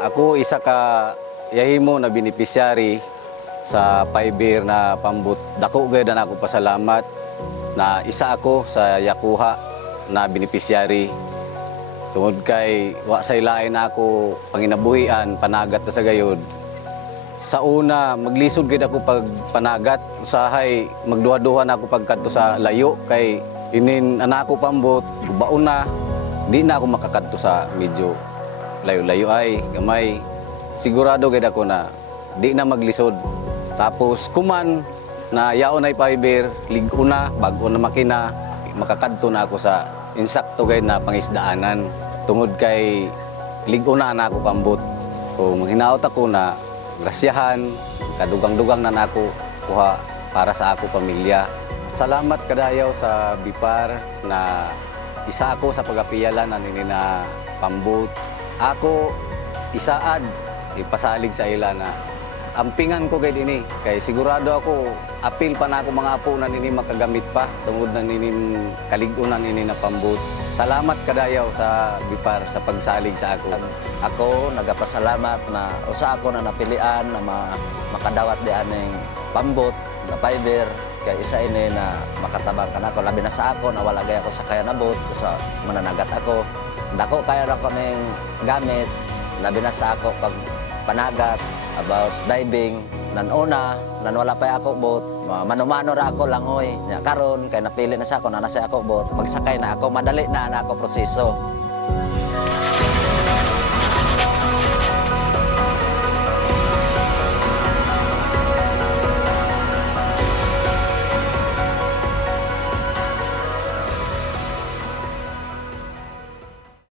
Ako isa ka yahimo na beneficiary sa 5-year na pambut. Dako gayud na ako pasalamat na isa ako sa yakuha na beneficiary. Tungod kay wa say lain ako panginabuhian panagat na sa gayud. Sa una maglisod gid ako pag panagat, usahay magduha-duha na ako pagkadto sa layo kay inin anak ko pambot, baon na di na ako makakadto sa medyo layo-layo ay gamay. Sigurado gid ako na di na maglisod. Tapos kuman na yaon ay 5-year, ligo na, bago na makina, makakadto na ako sa insakto gayud na pangisdaanan. Tungod kay ligo na anak ko pambot. So manghinaot ako na grasyahan, kadugang-dugang na nako kuha para sa ako pamilya. Salamat kadayaw sa BIPAR na isa ako sa pagapiyalan na nini na pambut. Ako isaad ipasalig sa ila na ampingan ko gay ini kay sigurado ako apil pa na ako mga apo na nini makagamit pa tungod na nini kalig-unan nini na pambut. Salamat kadayaw sa BIPAR sa pagsalig sa ako. Ako nagapasalamat na usa ako na napilian na makadawat di aning pambot na 5-year kay isa ini na makatabang kanako labi na sa ako na wala gay ako sa kaya nabot sa mananagat ako. Dako kaya ra ko ning gamit labi na sa ako pag panagat about diving nan una nan wala pa ako boat mano-mano ra ako langoy nya karon kay napili na sa ako na nasa ako boat pagsakay na ako madali na ako proseso.